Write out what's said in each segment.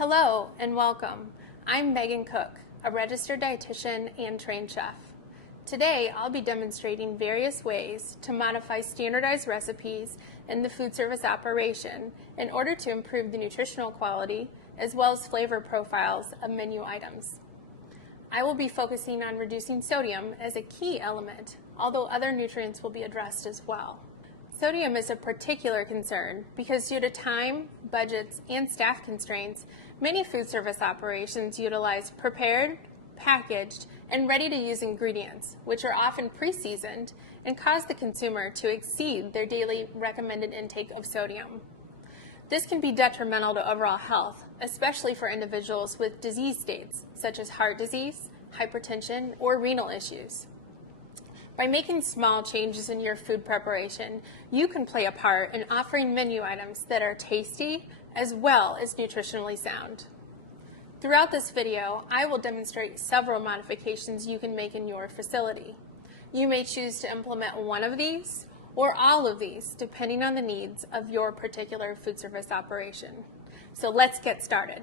Hello and welcome. I'm Megan Cook, a registered dietitian and trained chef. Today I'll be demonstrating various ways to modify standardized recipes in the food service operation in order to improve the nutritional quality as well as flavor profiles of menu items. I will be focusing on reducing sodium as a key element, although other nutrients will be addressed as well. Sodium is a particular concern because due to time, budgets, and staff constraints, many food service operations utilize prepared, packaged, and ready-to-use ingredients, which are often pre-seasoned and cause the consumer to exceed their daily recommended intake of sodium. This can be detrimental to overall health, especially for individuals with disease states such as heart disease, hypertension, or renal issues. By making small changes in your food preparation, you can play a part in offering menu items that are tasty as well as nutritionally sound. Throughout this video, I will demonstrate several modifications you can make in your facility. You may choose to implement one of these or all of these, depending on the needs of your particular food service operation. So let's get started.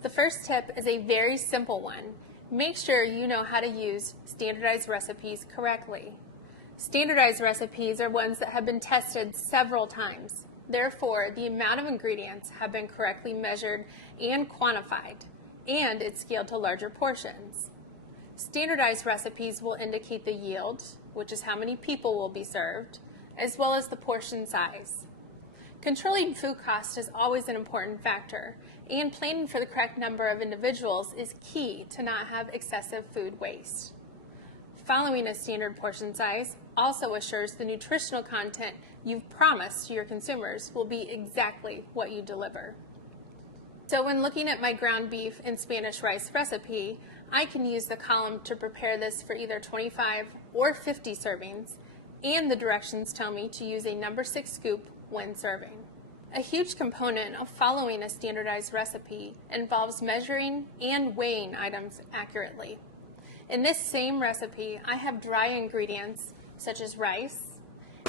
The first tip is a very simple one. Make sure you know how to use standardized recipes correctly. Standardized recipes are ones that have been tested several times. Therefore, the amount of ingredients have been correctly measured and quantified, and it's scaled to larger portions. Standardized recipes will indicate the yield, which is how many people will be served, as well as the portion size. Controlling food cost is always an important factor, and planning for the correct number of individuals is key to not have excessive food waste. Following a standard portion size also assures the nutritional content you've promised to your consumers will be exactly what you deliver. So when looking at my ground beef and Spanish rice recipe, I can use the column to prepare this for either 25 or 50 servings, and the directions tell me to use a number 6 scoop when serving. A huge component of following a standardized recipe involves measuring and weighing items accurately. In this same recipe, I have dry ingredients such as rice,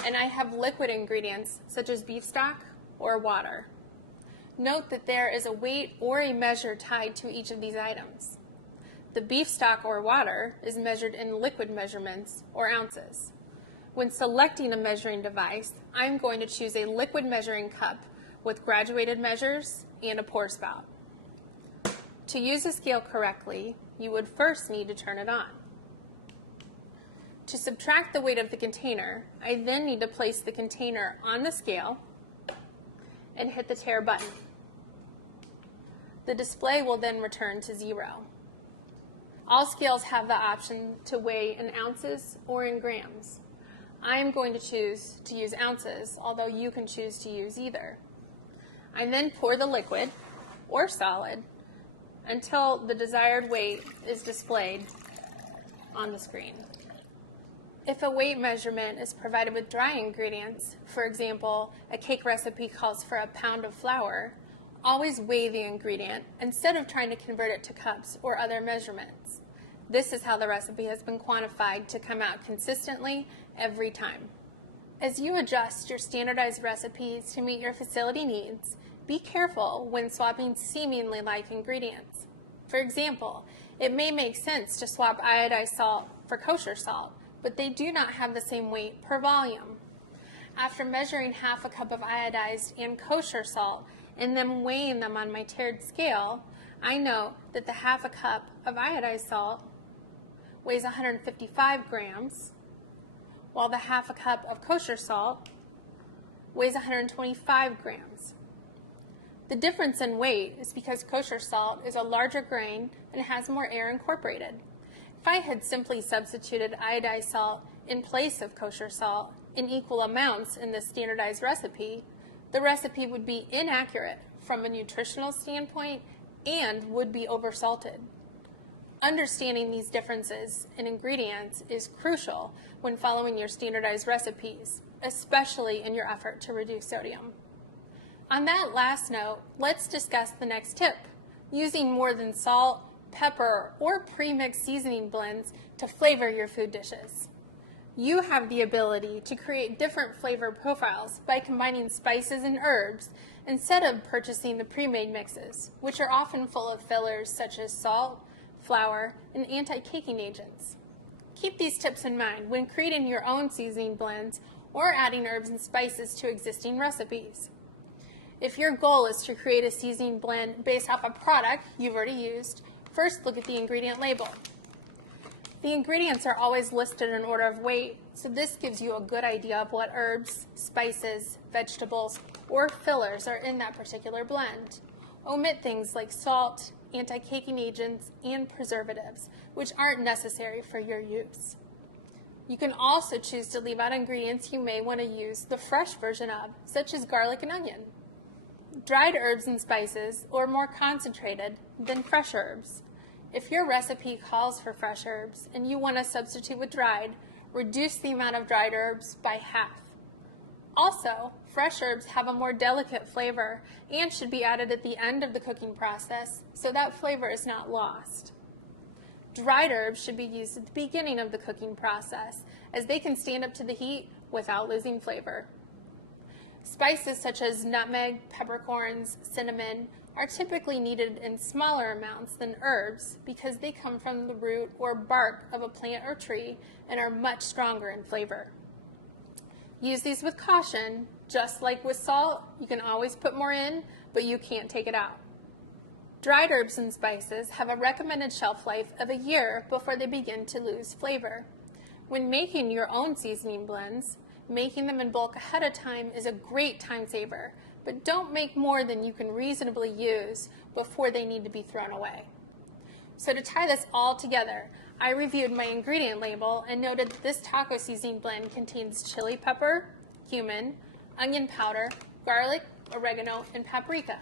and I have liquid ingredients such as beef stock or water. Note that there is a weight or a measure tied to each of these items. The beef stock or water is measured in liquid measurements or ounces. When selecting a measuring device, I'm going to choose a liquid measuring cup with graduated measures and a pour spout. To use the scale correctly, you would first need to turn it on. To subtract the weight of the container, I then need to place the container on the scale and hit the tare button. The display will then return to 0. All scales have the option to weigh in ounces or in grams. I am going to choose to use ounces, although you can choose to use either. I then pour the liquid or solid until the desired weight is displayed on the screen. If a weight measurement is provided with dry ingredients, for example, a cake recipe calls for a pound of flour, always weigh the ingredient instead of trying to convert it to cups or other measurements. This is how the recipe has been quantified to come out consistently every time. As you adjust your standardized recipes to meet your facility needs, be careful when swapping seemingly like ingredients. For example, it may make sense to swap iodized salt for kosher salt, but they do not have the same weight per volume. After measuring half a cup of iodized and kosher salt and then weighing them on my tared scale, I know that the half a cup of iodized salt weighs 155 grams, while the half a cup of kosher salt weighs 125 grams. The difference in weight is because kosher salt is a larger grain and has more air incorporated. If I had simply substituted iodized salt in place of kosher salt in equal amounts in this standardized recipe, the recipe would be inaccurate from a nutritional standpoint and would be oversalted. Understanding these differences in ingredients is crucial when following your standardized recipes, especially in your effort to reduce sodium. On that last note, let's discuss the next tip, using more than salt, pepper, or pre-mixed seasoning blends to flavor your food dishes. You have the ability to create different flavor profiles by combining spices and herbs instead of purchasing the pre-made mixes, which are often full of fillers such as salt, flour, and anti-caking agents. Keep these tips in mind when creating your own seasoning blends or adding herbs and spices to existing recipes. If your goal is to create a seasoning blend based off a product you've already used, first look at the ingredient label. The ingredients are always listed in order of weight, so this gives you a good idea of what herbs, spices, vegetables, or fillers are in that particular blend. Omit things like salt, anti-caking agents, and preservatives, which aren't necessary for your use. You can also choose to leave out ingredients you may want to use the fresh version of, such as garlic and onion. Dried herbs and spices, or more concentrated than fresh herbs. If your recipe calls for fresh herbs and you want to substitute with dried, reduce the amount of dried herbs by half. Also, fresh herbs have a more delicate flavor and should be added at the end of the cooking process so that flavor is not lost. Dried herbs should be used at the beginning of the cooking process as they can stand up to the heat without losing flavor. Spices such as nutmeg, peppercorns, cinnamon are typically needed in smaller amounts than herbs because they come from the root or bark of a plant or tree and are much stronger in flavor. Use these with caution. Just like with salt, you can always put more in, but you can't take it out. Dried herbs and spices have a recommended shelf life of a year before they begin to lose flavor. When making your own seasoning blends, making them in bulk ahead of time is a great time saver, but don't make more than you can reasonably use before they need to be thrown away. So to tie this all together, I reviewed my ingredient label and noted that this taco seasoning blend contains chili pepper, cumin, onion powder, garlic, oregano, and paprika.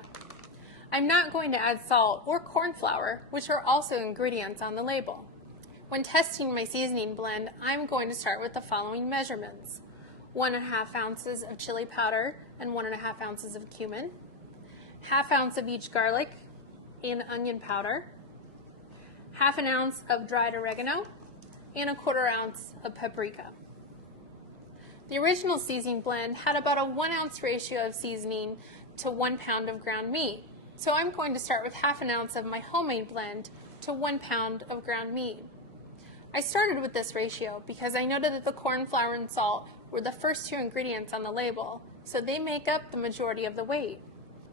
I'm not going to add salt or corn flour, which are also ingredients on the label. When testing my seasoning blend, I'm going to start with the following measurements: 1.5 ounces of chili powder and 1.5 ounces of cumin, ½ ounce of each garlic and onion powder, ½ ounce of dried oregano, and 1/4 ounce of paprika. The original seasoning blend had about a 1 ounce ratio of seasoning to 1 pound of ground meat, so I'm going to start with ½ ounce of my homemade blend to 1 pound of ground meat. I started with this ratio because I noted that the corn flour and salt were the first 2 ingredients on the label, so they make up the majority of the weight.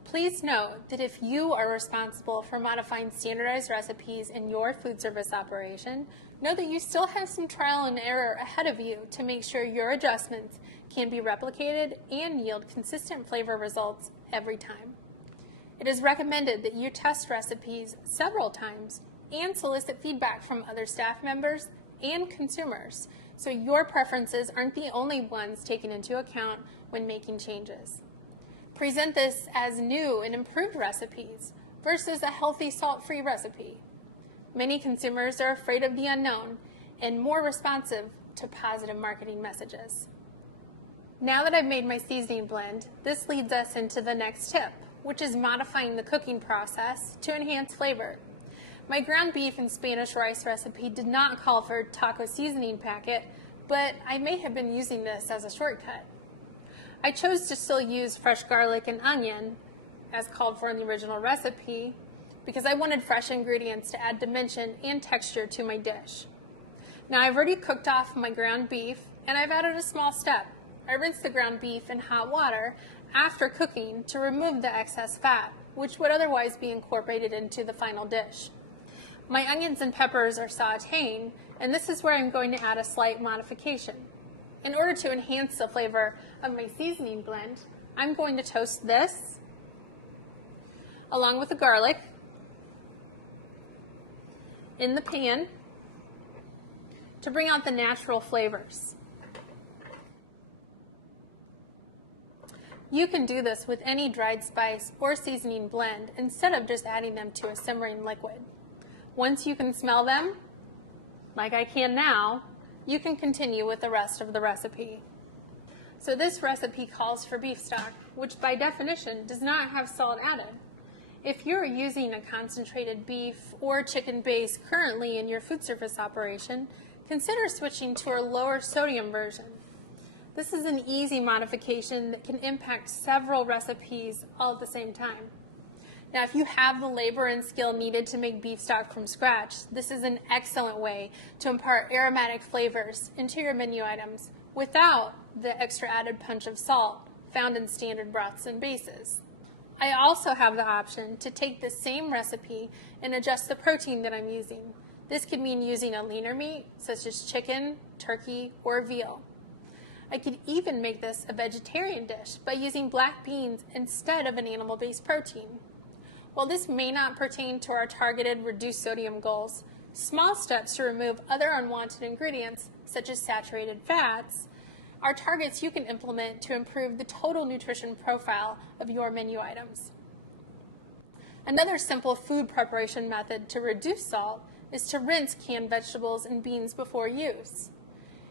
Please note that if you are responsible for modifying standardized recipes in your food service operation, know that you still have some trial and error ahead of you to make sure your adjustments can be replicated and yield consistent flavor results every time. It is recommended that you test recipes several times and solicit feedback from other staff members and consumers, so your preferences aren't the only ones taken into account when making changes. Present this as new and improved recipes versus a healthy salt-free recipe. Many consumers are afraid of the unknown and more responsive to positive marketing messages. Now that I've made my seasoning blend, this leads us into the next tip, which is modifying the cooking process to enhance flavor. My ground beef and Spanish rice recipe did not call for a taco seasoning packet, but I may have been using this as a shortcut. I chose to still use fresh garlic and onion, as called for in the original recipe, because I wanted fresh ingredients to add dimension and texture to my dish. Now I've already cooked off my ground beef, and I've added a small step. I rinsed the ground beef in hot water after cooking to remove the excess fat, which would otherwise be incorporated into the final dish. My onions and peppers are sauteing, and this is where I'm going to add a slight modification. In order to enhance the flavor of my seasoning blend, I'm going to toast this along with the garlic in the pan to bring out the natural flavors. You can do this with any dried spice or seasoning blend instead of just adding them to a simmering liquid. Once you can smell them, like I can now, you can continue with the rest of the recipe. So this recipe calls for beef stock, which by definition does not have salt added. If you're using a concentrated beef or chicken base currently in your food service operation, consider switching to our lower sodium version. This is an easy modification that can impact several recipes all at the same time. Now, if you have the labor and skill needed to make beef stock from scratch, this is an excellent way to impart aromatic flavors into your menu items without the extra added punch of salt found in standard broths and bases. I also have the option to take the same recipe and adjust the protein that I'm using. This could mean using a leaner meat, such as chicken, turkey, or veal. I could even make this a vegetarian dish by using black beans instead of an animal-based protein. While this may not pertain to our targeted reduced sodium goals, small steps to remove other unwanted ingredients, such as saturated fats, are targets you can implement to improve the total nutrition profile of your menu items. Another simple food preparation method to reduce salt is to rinse canned vegetables and beans before use.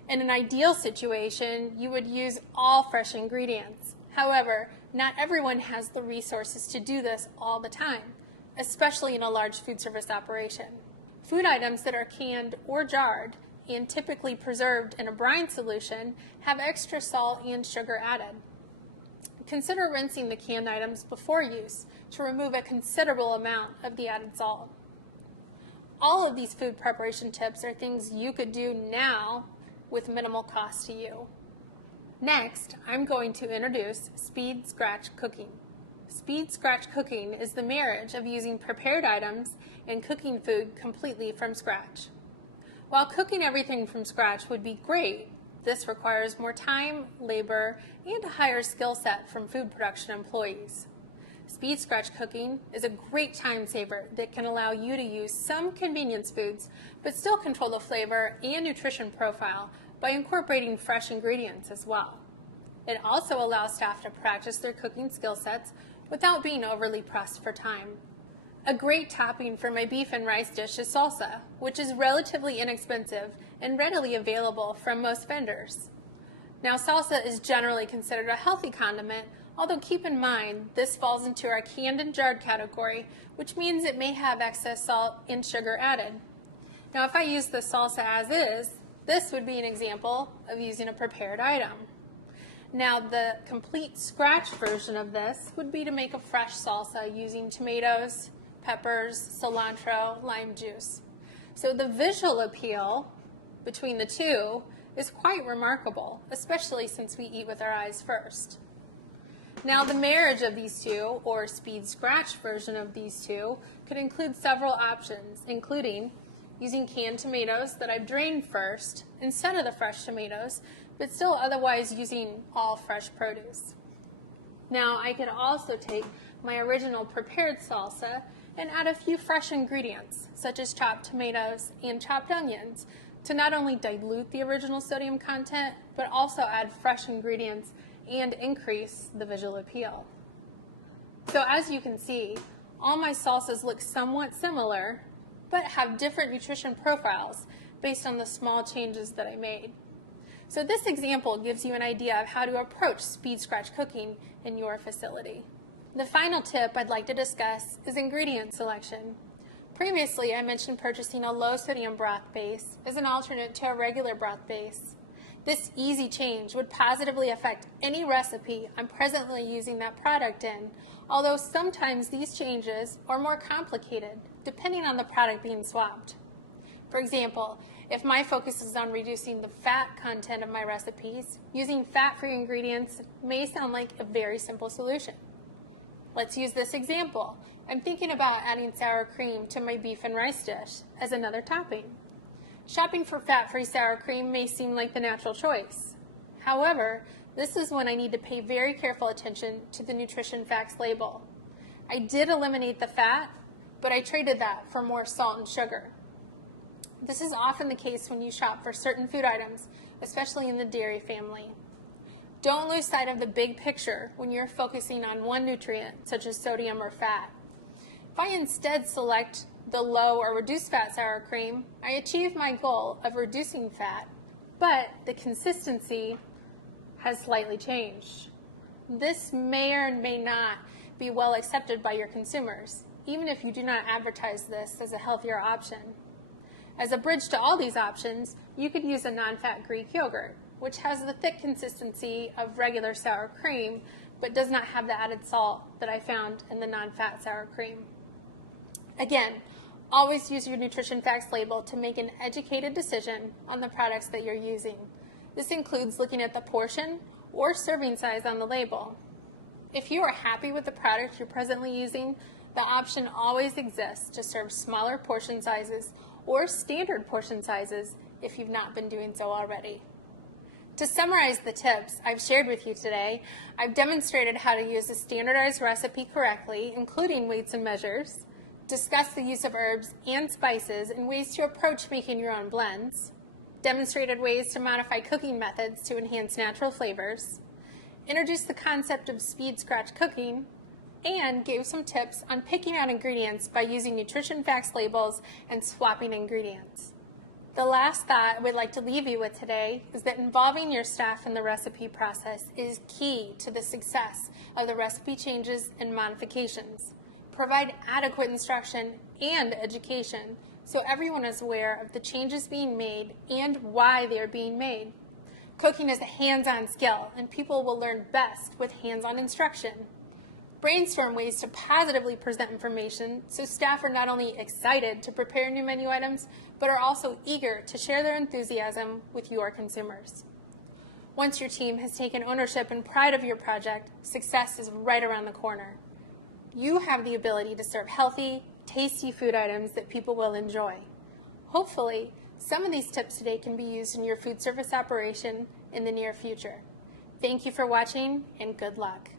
In an ideal situation, you would use all fresh ingredients. However, not everyone has the resources to do this all the time, especially in a large food service operation. Food items that are canned or jarred and typically preserved in a brine solution have extra salt and sugar added. Consider rinsing the canned items before use to remove a considerable amount of the added salt. All of these food preparation tips are things you could do now with minimal cost to you. Next, I'm going to introduce speed scratch cooking. Speed scratch cooking is the marriage of using prepared items and cooking food completely from scratch. While cooking everything from scratch would be great, this requires more time, labor, and a higher skill set from food production employees. Speed scratch cooking is a great time saver that can allow you to use some convenience foods but still control the flavor and nutrition profile by incorporating fresh ingredients as well. It also allows staff to practice their cooking skill sets without being overly pressed for time. A great topping for my beef and rice dish is salsa, which is relatively inexpensive and readily available from most vendors. Now, salsa is generally considered a healthy condiment, although keep in mind this falls into our canned and jarred category, which means it may have excess salt and sugar added. Now, if I use the salsa as is, this would be an example of using a prepared item. Now, the complete scratch version of this would be to make a fresh salsa using tomatoes, peppers, cilantro, lime juice. So the visual appeal between the two is quite remarkable, especially since we eat with our eyes first. Now, the marriage of these two, or speed scratch version of these two, could include several options, including using canned tomatoes that I've drained first instead of the fresh tomatoes, but still otherwise using all fresh produce. Now, I could also take my original prepared salsa and add a few fresh ingredients, such as chopped tomatoes and chopped onions, to not only dilute the original sodium content, but also add fresh ingredients and increase the visual appeal. So as you can see, all my salsas look somewhat similar, but have different nutrition profiles based on the small changes that I made. So this example gives you an idea of how to approach speed scratch cooking in your facility. The final tip I'd like to discuss is ingredient selection. Previously, I mentioned purchasing a low sodium broth base as an alternate to a regular broth base. This easy change would positively affect any recipe I'm presently using that product in, although sometimes these changes are more complicated depending on the product being swapped. For example, if my focus is on reducing the fat content of my recipes, using fat-free ingredients may sound like a very simple solution. Let's use this example. I'm thinking about adding sour cream to my beef and rice dish as another topping. Shopping for fat-free sour cream may seem like the natural choice. However, this is when I need to pay very careful attention to the nutrition facts label. I did eliminate the fat, but I traded that for more salt and sugar. This is often the case when you shop for certain food items, especially in the dairy family. Don't lose sight of the big picture when you're focusing on one nutrient, such as sodium or fat. If I instead select the low or reduced fat sour cream, I achieve my goal of reducing fat, but the consistency has slightly changed. This may or may not be well accepted by your consumers, even if you do not advertise this as a healthier option. As a bridge to all these options, you could use a non-fat Greek yogurt, which has the thick consistency of regular sour cream, but does not have the added salt that I found in the non-fat sour cream. Again, always use your nutrition facts label to make an educated decision on the products that you're using. This includes looking at the portion or serving size on the label. If you are happy with the product you're presently using, the option always exists to serve smaller portion sizes or standard portion sizes if you've not been doing so already. To summarize the tips I've shared with you today, I've demonstrated how to use a standardized recipe correctly, including weights and measures, discussed the use of herbs and spices and ways to approach making your own blends, demonstrated ways to modify cooking methods to enhance natural flavors, introduced the concept of speed scratch cooking, and gave some tips on picking out ingredients by using nutrition facts labels and swapping ingredients. The last thought I would like to leave you with today is that involving your staff in the recipe process is key to the success of the recipe changes and modifications. Provide adequate instruction and education so everyone is aware of the changes being made and why they are being made. Cooking is a hands-on skill, and people will learn best with hands-on instruction. Brainstorm ways to positively present information so staff are not only excited to prepare new menu items, but are also eager to share their enthusiasm with your consumers. Once your team has taken ownership and pride of your project, success is right around the corner. You have the ability to serve healthy, tasty food items that people will enjoy. Hopefully, some of these tips today can be used in your food service operation in the near future. Thank you for watching, and good luck.